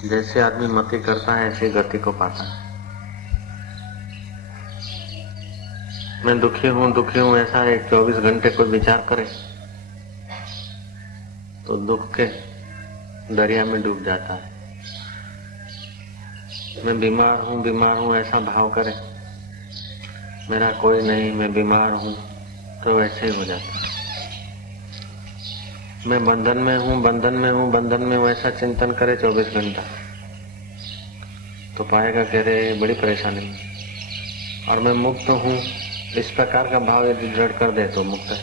जैसे आदमी मति करता है ऐसे गति को पाता है। मैं दुखी हूँ ऐसा एक 24 घंटे कोई विचार करे तो दुख के दरिया में डूब जाता है। मैं बीमार हूँ ऐसा भाव करे, मेरा कोई नहीं, मैं बीमार हूँ, तो वैसे ही हो जाता है। मैं बंधन में हूँ ऐसा चिंतन करे 24 घंटा तो पाएगा कह रहे बड़ी परेशानी। और मैं मुक्त हूँ इस प्रकार का भाव यदि दृढ़ कर दे तो मुक्त है।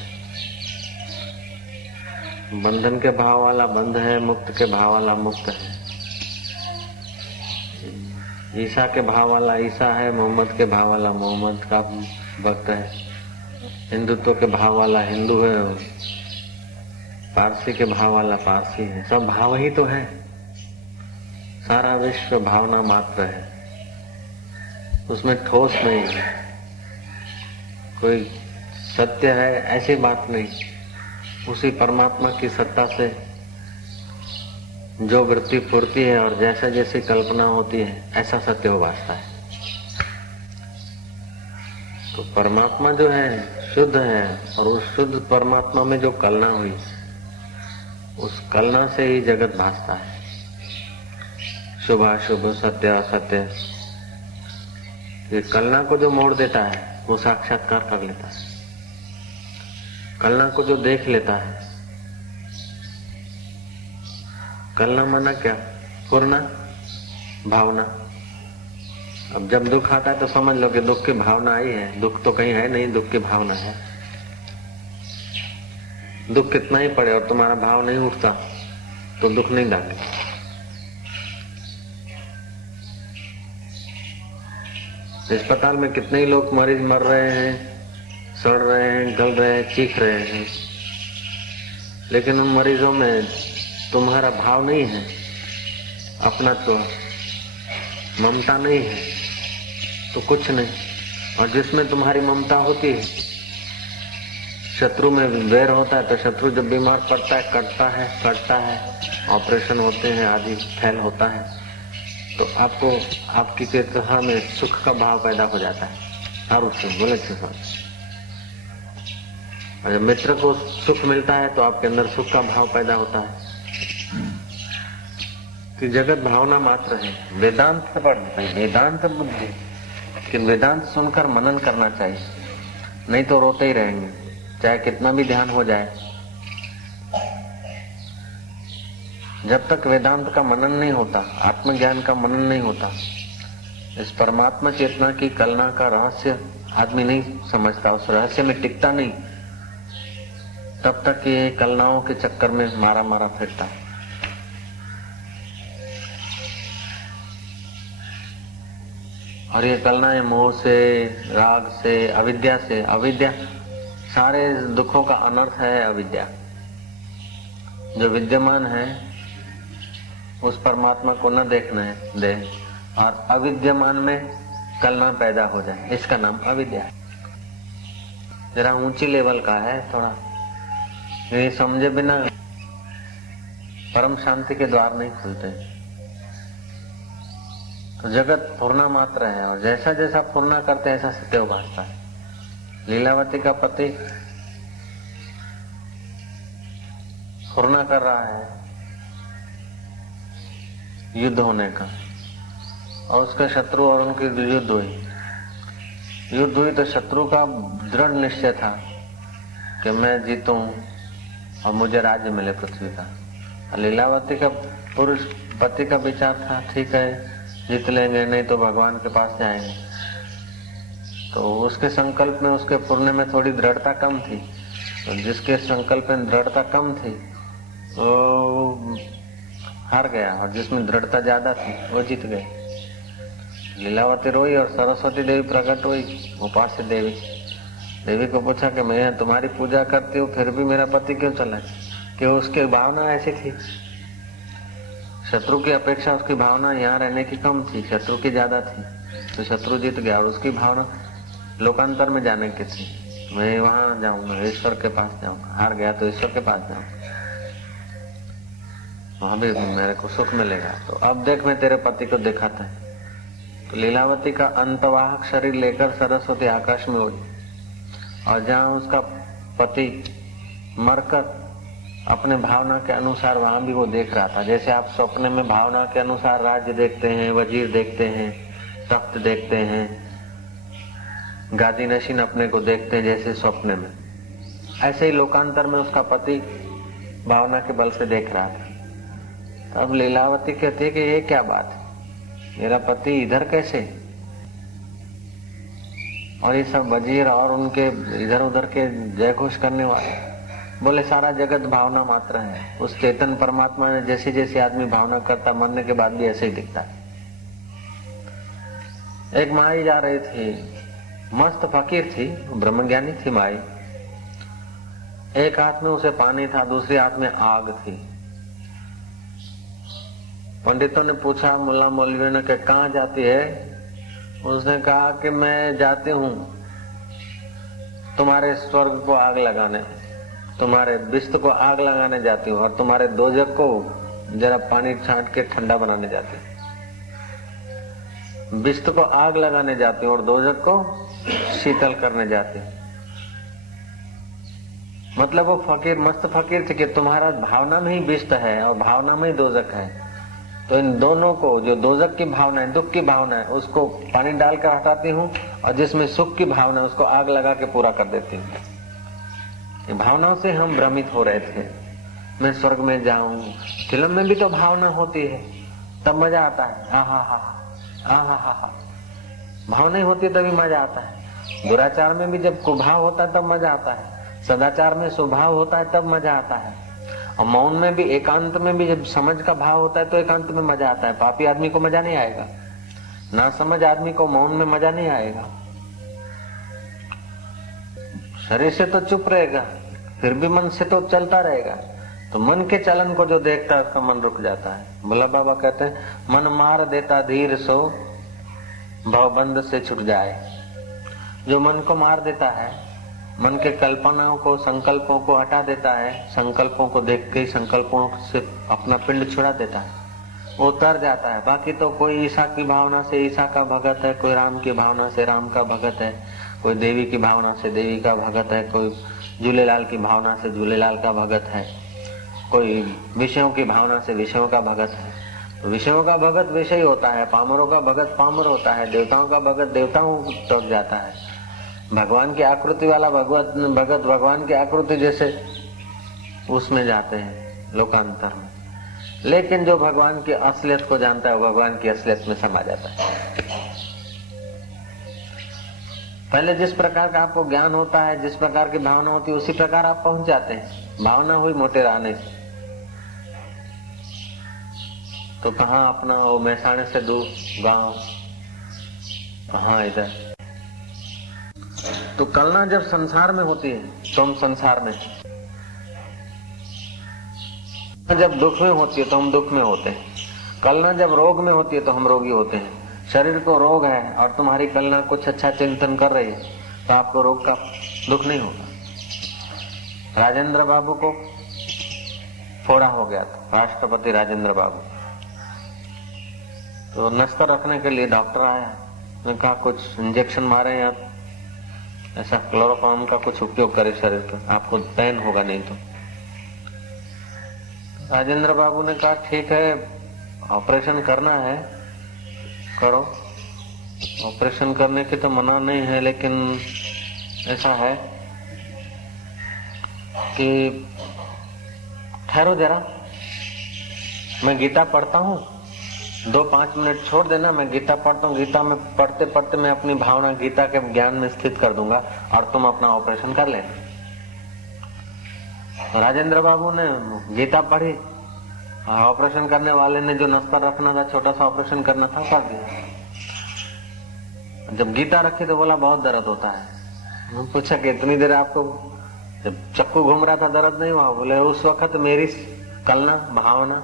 बंधन के भाव वाला बंध है, मुक्त के भाव वाला मुक्त है। ईसा के भाव वाला ईसा है, मोहम्मद के भाव वाला मोहम्मद का भक्त है, हिंदुत्व के भाव वाला हिंदू है, पारसी के भाव वाला पारसी है। सब भाव ही तो है। सारा विश्व भावना मात्र है, उसमें ठोस नहीं है, कोई सत्य है ऐसी बात नहीं। उसी परमात्मा की सत्ता से जो वृत्ति फुरती है और जैसे जैसी कल्पना होती है ऐसा सत्य हो भासता है। तो परमात्मा जो है शुद्ध है और उस शुद्ध परमात्मा में जो कलना हुई उस कलना से ही जगत भासता है। शुभ अशुभ, सत्य असत्य, ये कलना को जो मोड़ देता है वो साक्षात्कार कर लेता है। कलना को जो देख लेता है, कलना माना क्या? पूर्णा भावना। अब जब दुख आता है तो समझ लो कि दुख की भावना आई है, दुख तो कहीं है नहीं, दुख की भावना है। दुख कितना ही पड़े और तुम्हारा भाव नहीं उठता तो दुख नहीं डाले। अस्पताल में कितने ही लोग मरीज मर रहे हैं, सड़ रहे हैं, गल रहे हैं, चीख रहे हैं, लेकिन उन मरीजों में तुम्हारा भाव नहीं है, अपना तो ममता नहीं है तो कुछ नहीं। और जिसमें तुम्हारी ममता होती है, शत्रु में वैर होता है तो शत्रु जब बीमार पड़ता है कटता है, ऑपरेशन होते हैं आदि फैल होता है तो आपको आपकी चेतना में सुख का भाव पैदा हो जाता है। हर उससे बोले और जब मित्र को सुख मिलता है तो आपके अंदर सुख का भाव पैदा होता है। कि जगत भावना मात्र है। वेदांत पढ़ना चाहिए, वेदांत बुद्धि, लेकिन वेदांत सुनकर मनन करना चाहिए, नहीं तो रोते ही रहेंगे चाहे कितना भी ध्यान हो जाए। जब तक वेदांत का मनन नहीं होता, आत्मज्ञान का मनन नहीं होता, इस परमात्मा चेतना की कलना का रहस्य आदमी नहीं समझता, उस रहस्य में टिकता नहीं, तब तक ये कलनाओं के चक्कर में मारा फिरता है। और ये कलनाएं मोह से, राग से, अविद्या से। अविद्या सारे दुखों का अनर्थ है। अविद्या जो विद्यमान है उस परमात्मा को न देखने दे और अविद्यमान में कलना पैदा हो जाए, इसका नाम अविद्या है। जरा ऊंची लेवल का है थोड़ा, ये समझे बिना परम शांति के द्वार नहीं खुलते। तो जगत फुरना मात्र है और जैसा जैसा फुरना करते ऐसा सत्य उभारता है। लीलावती का पति फुरना कर रहा है युद्ध होने का और उसका शत्रु और उनकी युद्ध हुई तो शत्रु का दृढ़ निश्चय था कि मैं जीतूं और मुझे राज्य मिले पृथ्वी का। लीलावती का पुरुष पति का विचार था ठीक है जीत लेंगे, नहीं तो भगवान के पास जाएंगे। तो उसके संकल्प में, उसके पुण्य में थोड़ी दृढ़ता कम थी, तो जिसके संकल्प में दृढ़ता कम थी वो हार गया और जिसमें दृढ़ता ज्यादा थी वो जीत गए। लीलावती रोई और सरस्वती देवी प्रकट हुई, उपास्य देवी को पूछा कि मैं तुम्हारी पूजा करती हूँ फिर भी मेरा पति क्यों चला? कि उसकी भावना ऐसी थी, शत्रु की अपेक्षा उसकी भावना यहाँ रहने की कम थी, शत्रु की ज्यादा थी, तो शत्रु जीत गया। और उसकी भावना लोकांतर में जाने की थी, मैं वहां जाऊंगा, ईश्वर के पास जाऊंगा। हार गया तो ईश्वर के पास जाऊंगा। वहां भी मेरे को सुख मिलेगा। तो अब देख मैं तेरे पति को दिखाता है। तो लीलावती का अंतवाहक शरीर लेकर सरस्वती आकाश में उड़ी और जहाँ उसका पति मरकर अपने भावना के अनुसार वहां भी वो देख रहा था। जैसे आप सपने में भावना के अनुसार राज्य देखते हैं, वजीर देखते हैं, तख्त देखते हैं, गादी नशीन अपने को देखते हैं जैसे स्वप्न में, ऐसे ही लोकांतर में उसका पति भावना के बल से देख रहा था। तब लीलावती कहती है कि ये क्या बात है, मेरा पति इधर कैसे, और ये सब वजीर और उनके इधर उधर के जय घोष करने वाले। बोले सारा जगत भावना मात्र है। उस चेतन परमात्मा ने जैसे जैसे आदमी भावना करता मरने के बाद भी ऐसे ही दिखता है। एक माई जा रही थी, मस्त फकीर थी, ब्रह्मज्ञानी थी माई। एक हाथ में उसे पानी था, दूसरे हाथ में आग थी। पंडितों ने पूछा, मुल्ला मौलवियों ने, कि कहाँ जाती है? उसने कहा कि मैं जाती हूँ तुम्हारे स्वर्ग को आग लगाने, तुम्हारे बिस्त को आग लगाने जाती हूँ, और तुम्हारे दोजक को जरा पानी छांट के ठंडा बनाने जाती हूँ। बिस्त को आग लगाने जाती हूँ और दोजक को शीतल करने जाती हूँ। मतलब वो फकीर मस्त फकीर थे कि तुम्हारा भावना में ही बिस्त है और भावना में ही दोजक है, तो इन दोनों को, जो दोजक की भावना है, दुख की भावना है, उसको पानी डालकर हटाती हूँ, और जिसमें सुख की भावना है उसको आग लगा के पूरा कर देती हूँ। भावनाओं से हम भ्रमित हो रहे थे, मैं स्वर्ग में जाऊं। फिल्म में भी तो भावना होती है, तब मजा आता है। हा हा हा हा हा हा हा, भावना ही होती है तभी मजा आता है। दुराचार में भी जब कुभाव होता है तब मजा आता है, सदाचार में स्वभाव होता है तब मजा आता है, और मौन में भी, एकांत में भी जब समझ का भाव होता है तो एकांत में मजा आता है। पापी आदमी को मजा नहीं आएगा, ना समझ आदमी को मौन में मजा नहीं आएगा। शरीर से तो चुप रहेगा, फिर भी मन से तो चलता रहेगा। तो मन के चलन को जो देखता है उसका मन रुक जाता है। भोला बाबा कहते हैं, मन मार देता धीर सो भवबंध से छूट जाए। जो मन को मार देता है, मन के कल्पनाओं को, संकल्पों को हटा देता है, संकल्पों को देख के संकल्पों से अपना पिंड छुड़ा देता है, वो उतर जाता है। बाकी तो कोई ईसा की भावना से ईसा का भगत है, कोई राम की भावना से राम का भगत है, कोई देवी की भावना से देवी का भगत है, कोई झूलेलाल की भावना से झूलेलाल का भगत है, कोई विषयों की भावना से विषयों का भगत है। तो विषयों का भगत विषय होता है, पामरों का भगत पामर होता है, देवताओं का भगत देवताओं तक जाता है, भगवान की आकृति वाला भगत भगवान की आकृति जैसे उसमें जाते हैं लोकांतर में। लेकिन जो भगवान की असलियत को जानता है वो भगवान की असलियत में समा जाता है। पहले जिस प्रकार का आपको ज्ञान होता है, जिस प्रकार की भावना होती है, उसी प्रकार आप पहुंच जाते हैं। भावना हुई मोटेरा आने से तो कहाँ अपना वो मैसाने से दूर गांव, कहाँ इधर। तो कलना जब संसार में होती है तो हम संसार में, जब दुख में होती है तो हम दुख में होते हैं। कलना जब रोग में होती है तो हम रोगी होते हैं। शरीर को रोग है और तुम्हारी कलना कुछ अच्छा चिंतन कर रही है तो आपको रोग का दुख नहीं होगा। राजेंद्र बाबू को फोड़ा हो गया था, राष्ट्रपति राजेंद्र बाबू, तो नस्तर रखने के लिए डॉक्टर आया, उसने कहा कुछ इंजेक्शन मारे आप, ऐसा क्लोरोफॉर्म का कुछ उपयोग करे शरीर पर, आपको पेन होगा नहीं तो। राजेंद्र बाबू ने कहा ठीक है, ऑपरेशन करना है करो, ऑपरेशन करने की तो मना नहीं है, लेकिन ऐसा है कि ठहरो जरा, मैं गीता पढ़ता हूँ, 2-5 मिनट छोड़ देना, मैं गीता पढ़ता हूँ, गीता में पढ़ते पढ़ते मैं अपनी भावना गीता के ज्ञान में स्थित कर दूंगा और तुम अपना ऑपरेशन कर लेना। राजेंद्र बाबू ने गीता पढ़ी, ऑपरेशन करने वाले ने जो नस्तर रखना था, छोटा सा ऑपरेशन करना था, कर दिया। जब गीता रखी तो बोला बहुत दर्द होता है। पूछा कि इतनी देर आपको, जब चक्कू घूम रहा था दर्द नहीं हुआ? बोले उस वक्त मेरी कलना भावना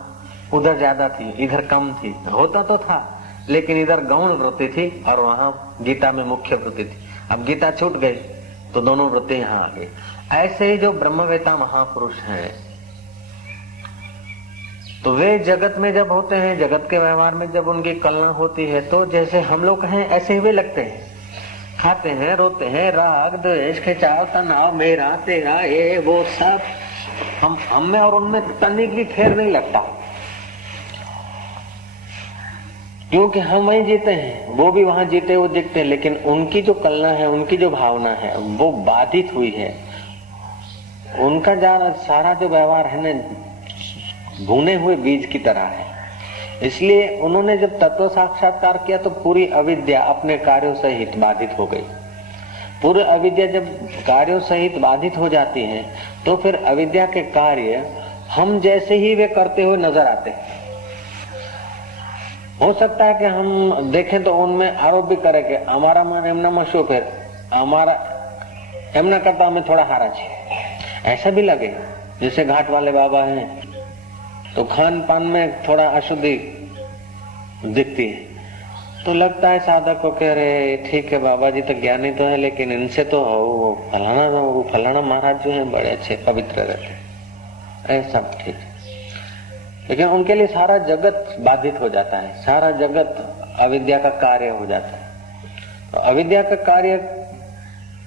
उधर ज्यादा थी, इधर कम थी। होता तो था लेकिन इधर गौण वृत्ति थी और वहां गीता में मुख्य वृत्ति थी। अब गीता छूट गई तो दोनों वृत्ति यहाँ आ गई। ऐसे ही जो ब्रह्मवेता महापुरुष हैं तो वे जगत में जब होते हैं, जगत के व्यवहार में जब उनकी कलना होती है, तो जैसे हम लोग हैं ऐसे ही वे लगते हैं। खाते हैं, रोते हैं, राग द्वेष खिंचाव तनाव, मेरा तेरा, ये वो सब हम में और उनमें तनिक भी फेर नहीं लगता, क्योंकि हम वहीं जीते हैं, वो भी वहां जीते हुए दिखते हैं, लेकिन उनकी जो कलना है, उनकी जो भावना है वो बाधित हुई है। उनका सारा जो व्यवहार है ना, भुने हुए बीज की तरह है। इसलिए उन्होंने जब तत्व साक्षात्कार किया तो पूरी अविद्या अपने कार्यों सहित बाधित हो गई। पूरी अविद्या जब कार्यों सहित बाधित हो जाती है तो फिर अविद्या के कार्य हम जैसे ही वे करते हुए नजर आते हैं। हो सकता है कि हम देखें तो उनमें आरोप भी करें कि हमारा मन एमना शो, फिर हमारा एमना करता हमें थोड़ा हारा चाहिए, ऐसा भी लगे। जैसे घाट वाले बाबा हैं तो खान पान में थोड़ा अशुद्धि दिखती है, तो लगता है साधक को कह रहे ठीक है बाबा जी तो ज्ञानी तो है, लेकिन इनसे तो वो फलाना महाराज जो है बड़े अच्छे पवित्र रहते, ऐसा ठीक है। लेकिन उनके लिए सारा जगत बाधित हो जाता है, सारा जगत अविद्या का कार्य हो जाता है। तो अविद्या का कार्य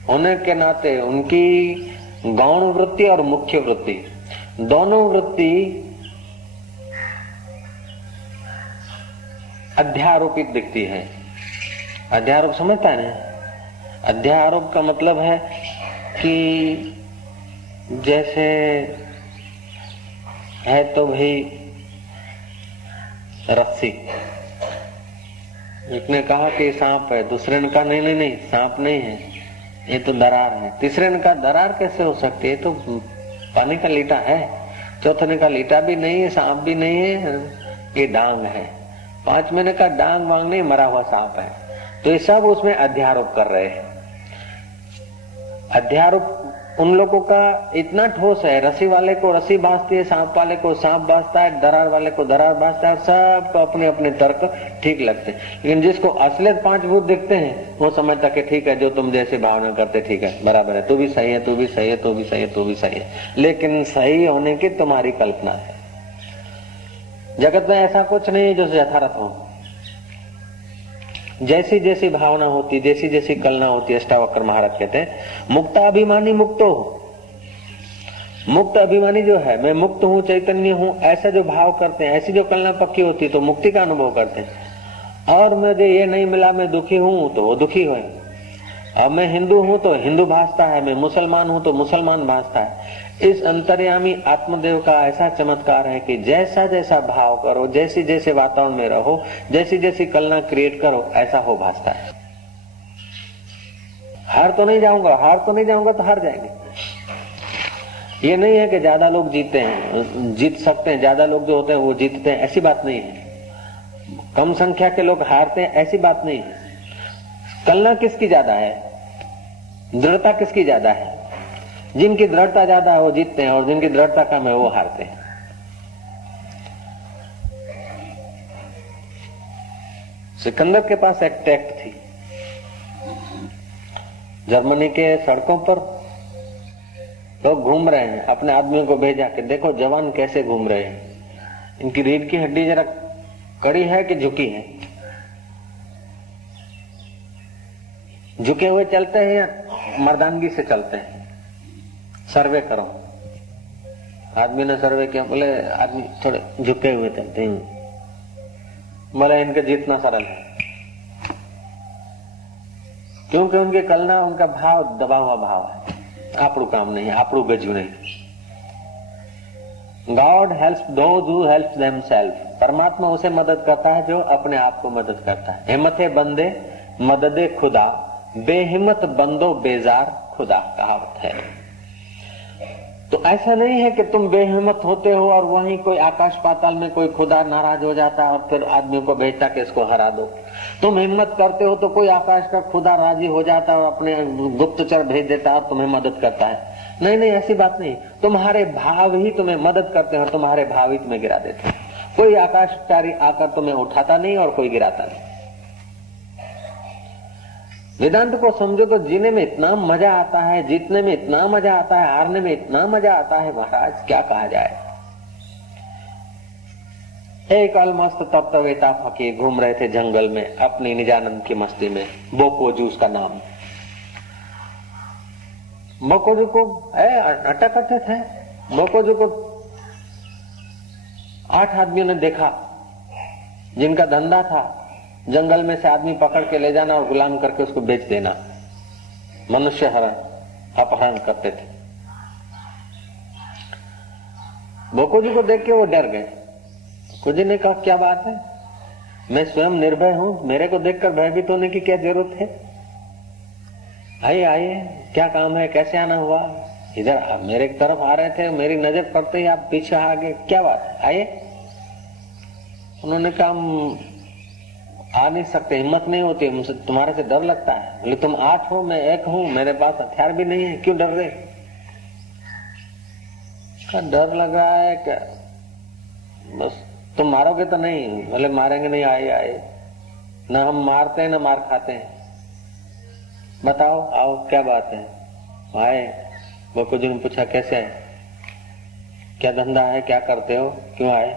होने के नाते उनकी गौण वृत्ति और मुख्य वृत्ति दोनों वृत्ति अध्यारोपित दिखती है। अध्यारोप समझता है ना? अध्यारोप का मतलब है कि जैसे है तो भाई रस्सी, एक ने कहा कि सांप है, दूसरे ने कहा नहीं सांप नहीं है, ये तो दरार है। तीसरे ने कहा दरार कैसे हो सकती है, तो पानी का लीटा है। चौथे ने कहा लीटा भी नहीं है, सांप भी नहीं है, ये डांग है। पांचवें ने कहा डांग वांग नहीं, मरा हुआ सांप है। तो ये सब उसमें अध्यारोप कर रहे हैं। अध्यारोप उन लोगों का इतना ठोस है, रस्सी वाले को रस्सी भासती है, सांप वाले को सांप भासता है, दरार वाले को दरार भासता है, सबको अपने अपने तर्क ठीक लगते हैं। लेकिन जिसको असलियत पांच भूत दिखते हैं वो समझता कि ठीक है जो तुम जैसे भावना करते ठीक है, बराबर है, तू भी सही है, तू भी सही है, तू भी सही है, तू भी सही है, लेकिन सही होने की तुम्हारी कल्पना है। जगत में ऐसा कुछ नहीं है जो यथार्थ हो। जैसी जैसी भावना होती, जैसी जैसी कलना होती, अष्टावक्र महाराज कहते हैं मुक्ता अभिमानी मुक्तो। मुक्त अभिमानी जो है, मैं मुक्त हूँ, चैतन्य हूँ, ऐसा जो भाव करते हैं, ऐसी जो कलना पक्की होती तो मुक्ति का अनुभव करते हैं। और मुझे ये नहीं मिला, मैं दुखी हूँ, तो वो दुखी हुए। अब मैं हिंदू हूँ तो हिंदू भासता है, मैं मुसलमान हूँ तो मुसलमान भासता है। इस अंतर्यामी आत्मदेव का ऐसा चमत्कार है कि जैसा जैसा भाव करो, जैसे जैसे वातावरण में रहो, जैसी जैसी कलना क्रिएट करो, ऐसा हो भासता है। हार तो नहीं जाऊंगा तो हार जाएंगे। ये नहीं है कि ज्यादा लोग जीते हैं, जीत सकते हैं, ज्यादा लोग जो होते हैं वो जीतते हैं, ऐसी बात नहीं है। कम संख्या के लोग हारते हैं, ऐसी बात नहीं है। कलना किसकी ज्यादा है, दृढ़ता किसकी ज्यादा है? जिनकी दृढ़ता ज्यादा है वो जीतते हैं, और जिनकी दृढ़ता कम है वो हारते हैं। सिकंदर के पास एक टैक्ट थी। जर्मनी के सड़कों पर लोग घूम रहे हैं, अपने आदमियों को भेजा कि देखो जवान कैसे घूम रहे हैं, इनकी रीढ़ की हड्डी जरा कड़ी है कि झुकी है, झुके हुए चलते हैं या मर्दानगी से चलते हैं, सर्वे करो। आदमी ने सर्वे किया, बोले आदमी थोड़े झुके हुए चलते हैं, बोले इनके जीतना सरल है, क्योंकि उनके कलना, उनका भाव दबा हुआ भाव है, आपड़ू काम नहीं, आपड़ू गजू नहीं। God helps those who helps themselves. परमात्मा उसे मदद करता है जो अपने आप को मदद करता है। हिम्मते बंदे मददे खुदा, बेहिम्मत बंदो बेजार खुदा, कहावत है। तो ऐसा नहीं है कि तुम बेहिम्मत होते हो और वहीं कोई आकाश पाताल में कोई खुदा नाराज हो जाता और फिर आदमियों को भेजता कि इसको हरा दो। तुम हिम्मत करते हो तो कोई आकाश का खुदा राजी हो जाता और अपने गुप्तचर भेज देता और तुम्हें मदद करता है। नहीं, ऐसी बात नहीं। तुम्हारे भाव ही तुम्हें मदद करते हैं और तुम्हारे भाव ही तुम्हें गिरा देते हैं। कोई आकाशचारी आकर तुम्हें उठाता नहीं और कोई गिराता नहीं। वेदांत को समझो तो जीने में इतना मजा आता है, जीतने में इतना मजा आता है, हारने में इतना मजा आता है, महाराज क्या कहा जाए। एक अलमस्त तप्तवेता फकीर घूम रहे थे जंगल में अपनी निजानंद की मस्ती में। बोकोजू उसका नाम। बोकोजू को अटकते थे। बोकोजू को 8 आदमियों ने देखा जिनका धंधा था जंगल में से आदमी पकड़ के ले जाना और गुलाम करके उसको बेच देना। मनुष्य अपहरण करते थे। बोकोजू को देख के वो डर गए। बोकोजू ने कहा, क्या बात है, मैं स्वयं निर्भय हूं, मेरे को देखकर भयभीत होने की क्या जरूरत है? आइए आइए, क्या काम है, कैसे आना हुआ? इधर मेरे तरफ आ रहे थे, मेरी नजर पड़ते ही आप पीछे आ गए, क्या बात है, आइए। उन्होंने कहा, हम आ नहीं सकते, हिम्मत नहीं होती, मुझसे तुम्हारे से डर लगता है। बोले, तुम 8 हो, मैं 1 हूं, मेरे पास हथियार भी नहीं है, क्यों डर रहे? डर लग रहा है क्या? बस तुम मारोगे तो नहीं? बोले, मारेंगे नहीं, आए आए, न हम मारते हैं न मार खाते हैं, बताओ आओ क्या बात है। आए। बोकोजू ने पूछा, कैसे आए, क्या धंधा है, क्या करते हो, क्यों आए?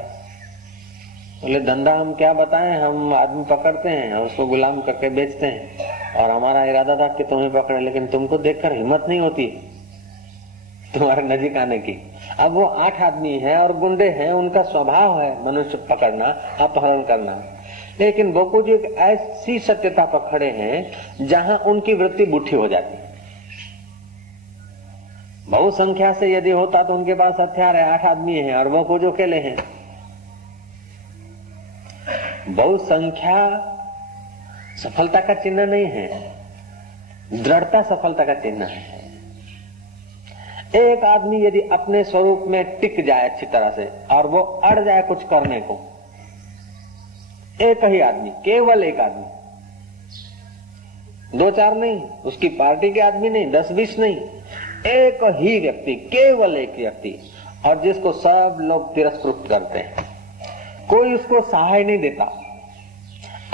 बोले, धंधा हम क्या बताएं, हम आदमी पकड़ते हैं और उसको गुलाम करके बेचते हैं और हमारा इरादा था कि तुम्हें पकड़े, लेकिन तुमको देखकर हिम्मत नहीं होती तुम्हारे नजीक आने की। अब वो 8 आदमी है और गुंडे हैं, उनका स्वभाव है मनुष्य पकड़ना, अपहरण करना, लेकिन बोकोजू एक ऐसी सत्यता पर खड़े हैं जहां उनकी वृत्ति बूढ़ी हो जाती। बहुसंख्या से यदि होता तो उनके पास हथियार है, 8 आदमी हैं और बोकोजू अकेले हैं। बहुसंख्या सफलता का चिन्ह नहीं है, दृढ़ता सफलता का चिन्ह है। एक आदमी यदि अपने स्वरूप में टिक जाए अच्छी तरह से और वो अड़ जाए कुछ करने को, एक ही आदमी, केवल एक आदमी, 2-4 नहीं, उसकी पार्टी के आदमी नहीं, 10-20 नहीं, एक ही व्यक्ति, केवल एक व्यक्ति, और जिसको सब लोग तिरस्कृत करते हैं, कोई उसको सहाय नहीं देता,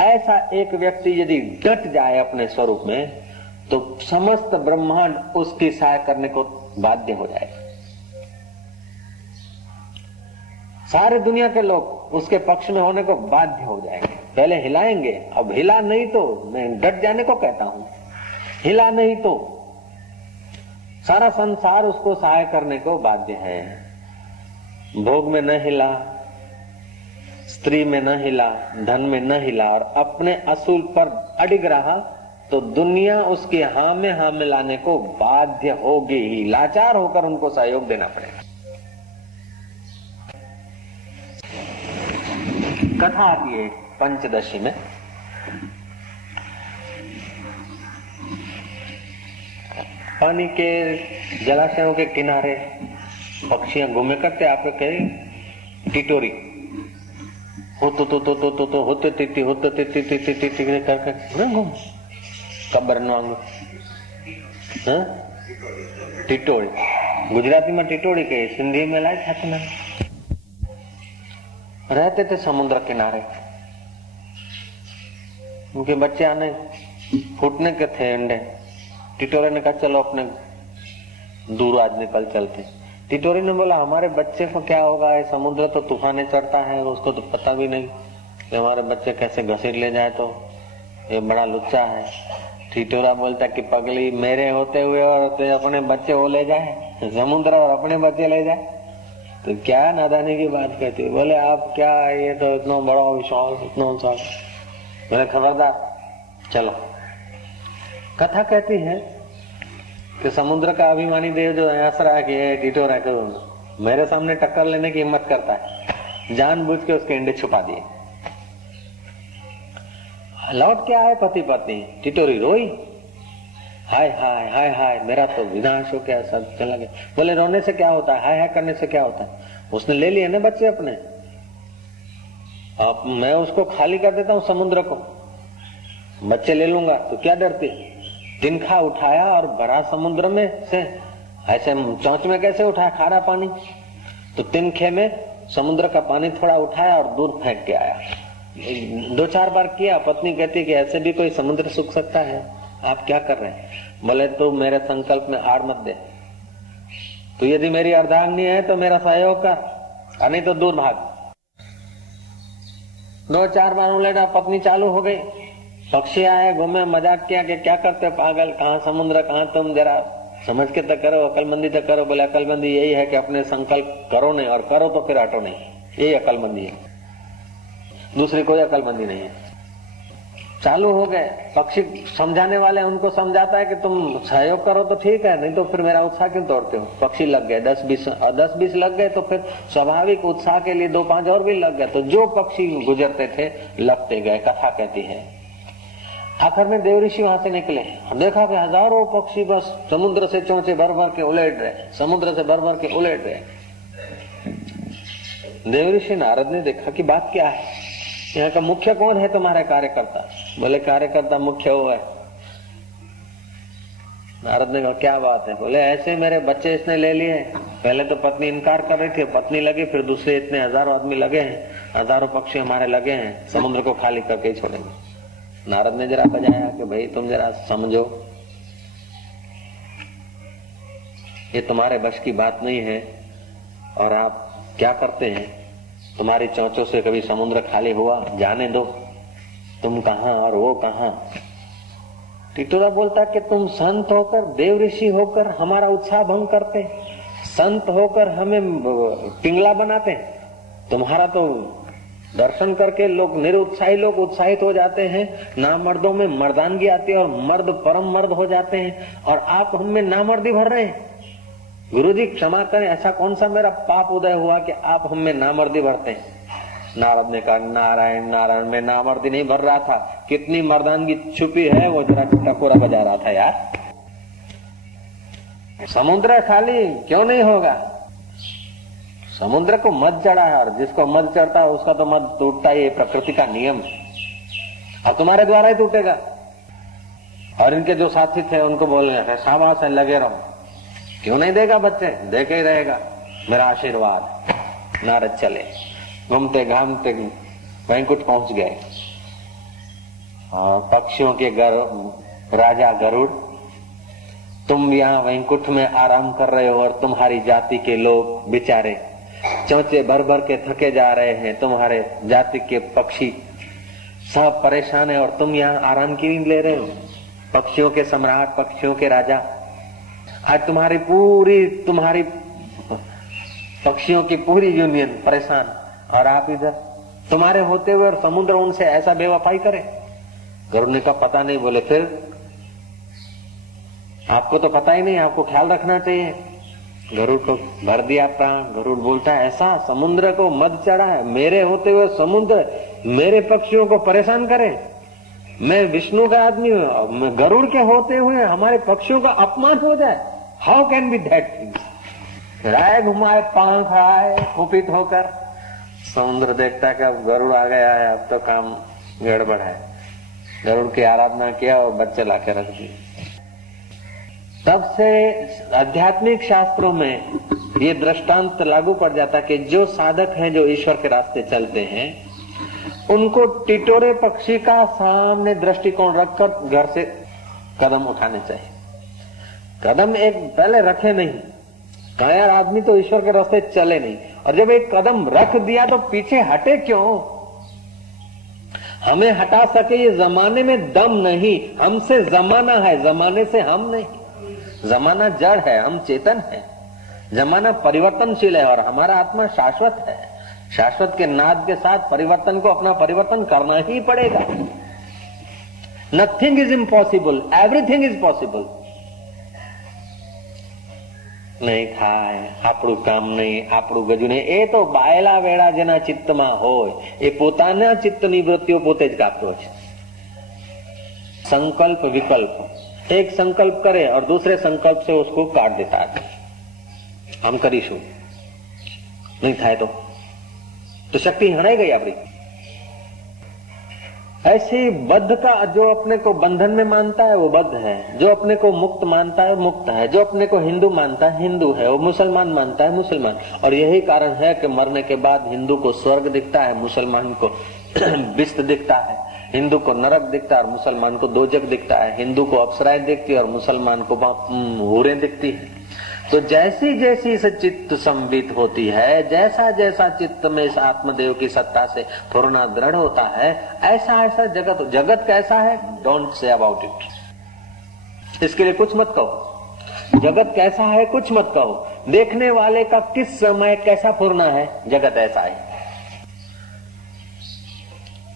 ऐसा एक व्यक्ति यदि डट जाए अपने स्वरूप में तो समस्त ब्रह्मांड उसकी सहाय करने को बाध्य हो जाएगा। सारे दुनिया के लोग उसके पक्ष में होने को बाध्य हो जाएंगे, पहले हिलाएंगे, अब हिला नहीं तो, मैं डट जाने को कहता हूं, हिला नहीं तो सारा संसार उसको सहाय करने को बाध्य है। भोग में न हिला, स्त्री में न हिला, धन में न हिला और अपने असूल पर अडिग रहा तो दुनिया उसकी हाँ में लाने को बाध्य होगी ही। लाचार होकर उनको सहयोग देना पड़ेगा। कथा आती है पंचदशी में। पानी के जलाशयों के किनारे पक्षियां घूमे करते, आपको कहे टिटोरी होते टिटोड़ी, गुजराती में टिटोड़ी कहे, सिंधी में लाए छातना। रहते थे समुद्र किनारे, उनके बच्चे आने फूटने के थे अंडे। टिटोरे ने कहा, चलो अपने दूर आज निकल चलते। टिटोरी ने बोला, हमारे बच्चे को क्या होगा, ये समुद्र तो तूफाने चढ़ता है, उसको तो पता भी नहीं कि हमारे बच्चे कैसे घसीट ले जाए, तो ये बड़ा लुच्चा है। टिटोरा बोलता कि पगली, मेरे होते हुए और तो अपने बच्चे वो ले जाए समुद्र और अपने बच्चे ले जाए, तो क्या नादानी की बात कहती है। बोले, आप क्या, ये तो इतना बड़ा विश्वास, इतना विश्वास। बोले, खबरदार चलो। कथा कहती है कि समुद्र का अभिमानी देव जो हंस रहा है कि ये टिटोरा को मेरे सामने टक्कर लेने की हिम्मत करता है, जानबूझ के उसके अंडे छुपा दिए। लौट के आए पति पत्नी, टिटोरी रोई, हाय हाय हाय हाय, मेरा तो विनाश हो गया, सब चला गया। बोले, रोने से क्या होता है, हाय हाय करने से क्या होता है, उसने ले लिए ना बच्चे अपने, अब मैं उसको खाली कर देता हूँ समुद्र को, बच्चे ले लूंगा, तो क्या डरती। तिनखा उठाया और भरा समुद्र में से, ऐसे चौंच में कैसे उठाया खारा पानी, तो तिनखे में समुद्र का पानी थोड़ा उठाया और दूर फेंक के आया। 2-4 बार किया। पत्नी कहती कि ऐसे भी कोई समुद्र सूख सकता है, आप क्या कर रहे हैं। बोले, तू मेरे संकल्प में आड़ मत दे, तू यदि मेरी अर्धांगिनी है तो मेरा सहयोग कर, और नहीं तो दूर भाग। 2-4 बार उलेटा, पत्नी चालू हो गई, पक्षी आए, घूमे, मजाक किया कि क्या करते पागल, कहाँ समुद्र, कहाँ तुम, जरा समझ के तो करो, अकलमंदी तो करो। बोले अकलमंदी यही है कि अपने संकल्प करो नहीं, और करो तो फिर हटो नहीं, यही अकलमंदी है, दूसरी कोई अकलमंदी नहीं है। चालू हो गए, पक्षी समझाने वाले उनको समझाता है कि तुम सहयोग करो तो ठीक है, नहीं तो फिर मेरा उत्साह क्यों तोड़ते हो। पक्षी लग गए 10-20 लग गए, तो फिर स्वाभाविक उत्साह के लिए 2-5 और भी लग गए, तो जो पक्षी गुजरते थे लगते गए। कथा कहती है आखिर में देव ऋषि वहां से निकले, देखा कि हजारों पक्षी बस समुद्र से चोंचे भर भर के उलेट रहे, समुद्र से भर भर के उलेट रहे। देव ऋषि नारद ने देखा कि बात क्या है, यहाँ का मुख्य कौन है तुम्हारे कार्यकर्ता। बोले कार्यकर्ता मुख्य वो है। नारद ने कहा क्या बात है। बोले ऐसे मेरे बच्चे इसने ले लिए, पहले तो पत्नी इनकार कर रही थी, पत्नी लगी, फिर दूसरे इतने हजारों आदमी लगे हैं, हजारों पक्षी हमारे लगे हैं, समुद्र को खाली करके ही छोड़ेंगे। नारद ने जरा बजाया कि भाई तुम जरा समझो, ये तुम्हारे बस की बात नहीं है, और आप क्या करते हैं, तुम्हारी चोंचों से कभी समुद्र खाली हुआ, जाने दो, तुम कहां और वो कहां। टिटोरा बोलता कि तुम संत होकर, देव ऋषि होकर हमारा उत्साह भंग करते, संत होकर हमें पिंगला बनाते। तुम्हारा तो दर्शन करके लोग, निरुत्साही लोग उत्साहित हो जाते हैं, नामर्दों में मर्दानगी आती है और मर्द परम मर्द हो जाते हैं, और आप हमें नामर्दी भर रहे हैं। गुरुजी क्षमा करें, ऐसा कौन सा मेरा पाप उदय हुआ कि आप हमें नामर्दी भरते हैं। नारद ने कहा नारायण नारायण, में नामर्दी नहीं भर रहा था, कितनी मर्दानगी छुपी है वो जरा टकोरा बजा रहा था यार। समुद्र खाली क्यों नहीं होगा, समुद्र को मत चढ़ा है, और जिसको मत चढ़ता है उसका तो मत टूटता ही, प्रकृति का नियम। अब तुम्हारे द्वारा ही टूटेगा। और इनके जो साथी थे उनको बोलने शाबाश है, लगे रहो। क्यों नहीं देगा बच्चे, देके ही रहेगा, मेरा आशीर्वाद। नारद चले, घूमते घामते वैकुंठ पहुंच गए, और पक्षियों के राजा गरुड़, तुम यहाँ वैकुंठ में आराम कर रहे हो, और तुम्हारी जाति के लोग बेचारे चोंचे भर भर के थके जा रहे हैं, तुम्हारे जाति के पक्षी सब परेशान है, और तुम यहाँ आराम की नींद ले रहे हो। पक्षियों के सम्राट, पक्षियों के राजा, आज तुम्हारी पक्षियों की पूरी यूनियन परेशान, और आप इधर, तुम्हारे होते हुए और समुद्र उनसे ऐसा बेवफाई करे। गरुड़ ने कहा पता नहीं। बोले फिर आपको तो पता ही नहीं, आपको ख्याल रखना चाहिए। गरुड़ को भर दिया प्राण। गरुड़ बोलता है ऐसा, समुद्र को मत चढ़ा है, मेरे होते हुए समुद्र मेरे पक्षियों को परेशान करे, मैं विष्णु का आदमी हूं, गरुड़ के होते हुए हमारे पक्षियों का अपमान हो जाए, how can be that thing. राय घुमाए, पांख आए कुपित होकर, समुद्र देखता है कि अब गरुड़ आ गया है, अब तो काम गड़बड़ है। गरुड़ की आराधना किया और बच्चे लाके रख दिए। तब से आध्यात्मिक शास्त्रों में ये दृष्टांत लागू पड़ जाता कि जो साधक हैं, जो ईश्वर के रास्ते चलते हैं, उनको टिटोरे पक्षी का सामने दृष्टिकोण रखकर घर से कदम उठाने चाहिए। कदम एक पहले रखे नहीं, कायर आदमी तो ईश्वर के रास्ते चले नहीं, और जब एक कदम रख दिया तो पीछे हटे क्यों। हमें हटा सके ये जमाने में दम नहीं, हमसे जमाना है, जमाने से हम नहीं। जमाना जड़ है, हम चेतन है। जमाना परिवर्तनशील है और हमारा आत्मा शाश्वत है। शाश्वत के नाद के साथ परिवर्तन को अपना परिवर्तन करना ही पड़ेगा। Nothing is impossible, everything is possible. नहीं થાય, આપણું કામ નહીં, આપણું ગજુ નહીં, એ તો બાયલા વેળા જેના ચિત્તમાં હોય એ પોતાના ચિત્તની વૃત્તિઓ પોતે જ કાપતો છે। संकल्प विकल्प, एक संकल्प करे और दूसरे संकल्प से उसको काट देता है। हम करीशू, नहीं થાય तो शक्ति हणाई गई अपनी। ऐसे बद्ध का जो अपने को बंधन में मानता है वो बद्ध है, जो अपने को मुक्त मानता है मुक्त है, जो अपने को हिंदू मानता है हिंदू है, वो मुसलमान मानता है मुसलमान। और यही कारण है कि मरने के बाद हिंदू को स्वर्ग दिखता है, मुसलमान को बिस्त दिखता है, हिंदू को नरक दिखता है और मुसलमान को दोजक दिखता है, हिंदू को अप्सराएं दिखती है और मुसलमान को हूरें दिखती है। तो जैसी जैसी इस चित्त संबित होती है, जैसा जैसा चित्त में इस आत्मदेव की सत्ता से पूर्ण दृढ़ होता है, ऐसा ऐसा जगत। जगत कैसा है? डोंट से अबाउट इट, इसके लिए कुछ मत कहो। जगत कैसा है कुछ मत कहो, देखने वाले का किस समय कैसा पूर्ण है, जगत ऐसा है।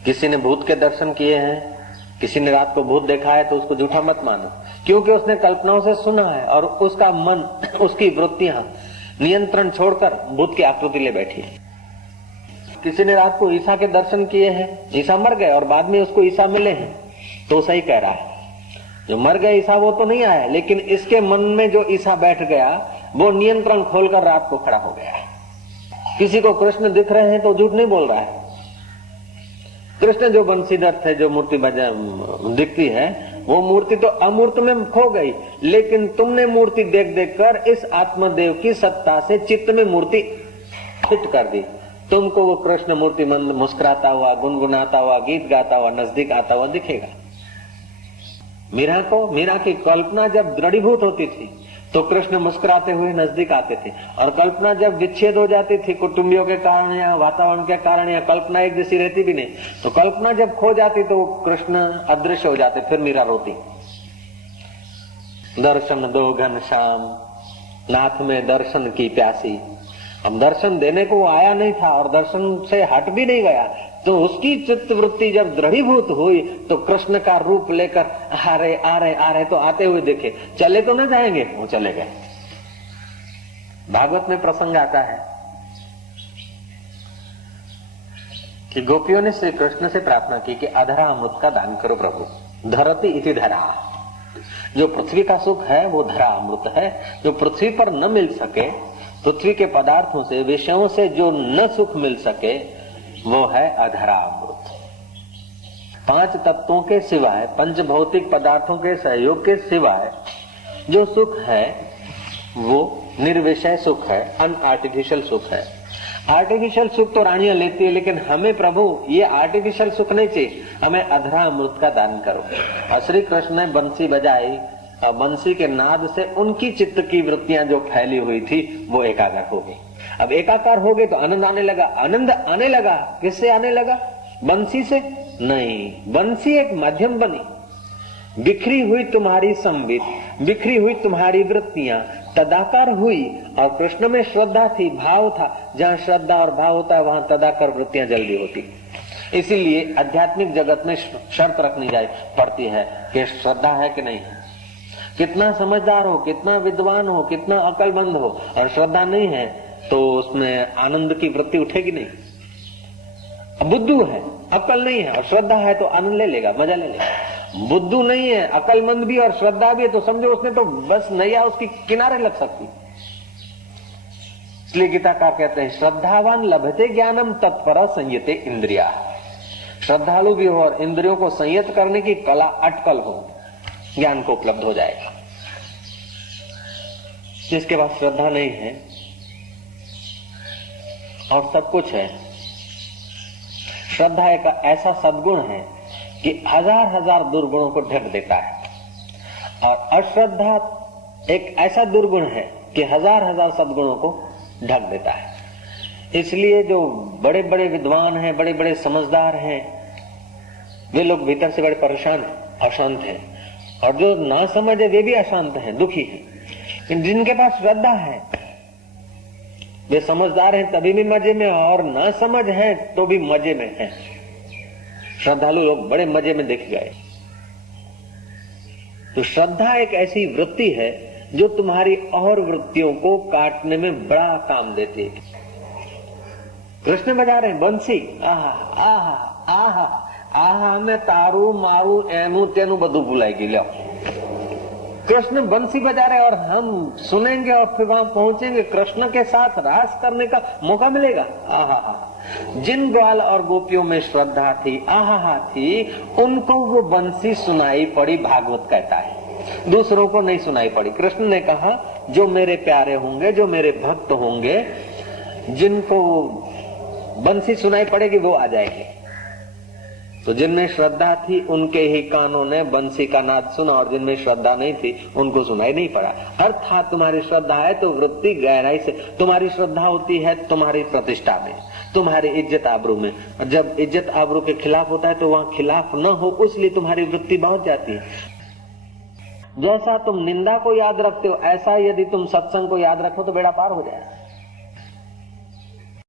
किसी ने भूत के दर्शन किए हैं, किसी ने रात को भूत देखा है, तो उसको झूठा मत मानो, क्योंकि उसने कल्पनाओं से सुना है और उसका मन, उसकी वृत्तियां नियंत्रण छोड़कर भूत की आकृति ले बैठी है। किसी ने रात को ईसा के दर्शन किए हैं, ईसा मर गए और बाद में उसको ईसा मिले हैं, तो सही कह रहा है। जो मर गए ईसा वो तो नहीं आया, लेकिन इसके मन में जो ईसा बैठ गया वो नियंत्रण खोलकर रात को खड़ा हो गया। किसी को कृष्ण दिख रहे हैं तो झूठ नहीं बोल रहा है। कृष्ण जो बंसीधर थे, जो मूर्ति दिखती है, वो मूर्ति तो अमूर्त में खो गई, लेकिन तुमने मूर्ति देख देख कर इस आत्मदेव की सत्ता से चित्त में मूर्ति फिट कर दी। तुमको वो कृष्ण मूर्ति मुस्कुराता हुआ, गुनगुनाता हुआ, गीत गाता हुआ, नजदीक आता हुआ दिखेगा। मीरा की कल्पना जब दृढ़ीभूत होती थी तो कृष्ण मुस्कुराते हुए नजदीक आते थे, और कल्पना जब विच्छेद हो जाती थी कुटुंबियों के कारण या वातावरण के कारण, या कल्पना एक जैसी रहती भी नहीं, तो कल्पना जब खो जाती तो कृष्ण अदृश्य हो जाते, फिर मीरा रोती। दर्शन दो घनश्याम, नाथ में दर्शन की प्यासी। अब दर्शन देने को वो आया नहीं था और दर्शन से हट भी नहीं गया, तो उसकी चित्त वृत्ति जब दृढ़ीभूत हुई तो कृष्ण का रूप लेकर आ रहे तो आते हुए देखे, चले तो न जाएंगे, वो चले गए। भागवत में प्रसंग आता है कि गोपियों ने श्री कृष्ण से प्रार्थना की कि अधरा अमृत का दान करो प्रभु, धरती इति धरा। जो पृथ्वी का सुख है वो धरा अमृत है, जो पृथ्वी पर न मिल सके, पृथ्वी के पदार्थों से, विषयों से जो न सुख मिल सके, वो है अधरा अमृत। 5 तत्वों के सिवाय, पंच भौतिक पदार्थों के सहयोग के सिवाय जो सुख है वो निर्विषय सुख है, अनआर्टिफिशियल सुख है। आर्टिफिशियल सुख तो रानियां लेती है, लेकिन हमें प्रभु ये आर्टिफिशियल सुख नहीं चाहिए, हमें अधरा अमृत का दान करो। और श्री कृष्ण ने बंसी बजाई, बंसी के नाद से उनकी चित्त की वृत्तियां जो फैली हुई थी वो एकाग्र हो गई। अब एकाकार हो गए तो आनंद आने लगा। आनंद आने लगा, किससे आने लगा? बंसी से नहीं, बंसी एक माध्यम बनी। बिखरी हुई तुम्हारी संबित, बिखरी हुई तुम्हारी वृत्तियां तदाकार हुई, और कृष्ण में श्रद्धा थी, भाव था। जहां श्रद्धा और भाव होता है वहां तदाकार वृत्तियां जल्दी होती। इसीलिए आध्यात्मिक जगत में शर्त रखनी पड़ती है कि श्रद्धा है कि नहीं है। कितना समझदार हो, कितना विद्वान हो, कितना अकलमंद हो, और श्रद्धा नहीं है तो उसमें आनंद की वृत्ति उठेगी नहीं। बुद्धू है, अकल नहीं है, और श्रद्धा है तो आनंद ले लेगा, मजा ले लेगा। बुद्धू नहीं है, अकलमंद भी और श्रद्धा भी है, तो समझो उसने तो बस नैया उसकी किनारे लग सकती। इसलिए गीताकार कहते हैं, श्रद्धावान लभते ज्ञानम तत्पर संयते इंद्रिया। श्रद्धालु भी हो और इंद्रियों को संयत करने की कला अटकल हो, ज्ञान को उपलब्ध हो जाएगा। जिसके पास श्रद्धा नहीं है और सब कुछ है, श्रद्धा एक ऐसा सद्गुण है कि हजार हजार दुर्गुणों को ढक देता है, और अश्रद्धा एक ऐसा दुर्गुण है कि हजार हजार सद्गुणों को ढक देता है। इसलिए जो बड़े बड़े विद्वान हैं, बड़े बड़े समझदार हैं, वे लोग भीतर से बड़े परेशान हैं, अशांत हैं, और जो ना समझे वे भी अशांत हैं, दुखी हैं। जिनके पास श्रद्धा है वे समझदार हैं तभी भी मजे में, और ना समझ है तो भी मजे में हैं। श्रद्धालु लोग बड़े मजे में देख गए। तो श्रद्धा एक ऐसी वृत्ति है जो तुम्हारी और वृत्तियों को काटने में बड़ा काम देती है। कृष्ण बजा रहे हैं बंसी, आहा आहा आहा आहा, मैं तारू मारू एनु तेनु बधु भुलाई लो। कृष्ण बंसी बजा रहे और हम सुनेंगे और फिर वहां पहुंचेंगे, कृष्ण के साथ रास करने का मौका मिलेगा। आहा, जिन ग्वाल और गोपियों में श्रद्धा थी, आहा थी, उनको वो बंसी सुनाई पड़ी। भागवत कहता है दूसरों को नहीं सुनाई पड़ी। कृष्ण ने कहा जो मेरे प्यारे होंगे, जो मेरे भक्त होंगे, जिनको बंसी सुनाई पड़ेगी वो आ जाएंगे। तो जिनमें श्रद्धा थी उनके ही कानों ने बंसी का नाद सुना, और जिनमें श्रद्धा नहीं थी उनको सुनाई नहीं पड़ा। अर्थात तुम्हारी श्रद्धा है तो वृत्ति गहराई से, तुम्हारी श्रद्धा होती है तुम्हारी प्रतिष्ठा में, तुम्हारी इज्जत आबरू में। जब इज्जत आबरू के खिलाफ होता है तो वहां खिलाफ न हो, इसलिए तुम्हारी वृत्ति बहुत जाती है। जैसा तुम निंदा को याद रखते हो, ऐसा यदि तुम सत्संग को याद रखो तो बेड़ा पार हो जाएगा।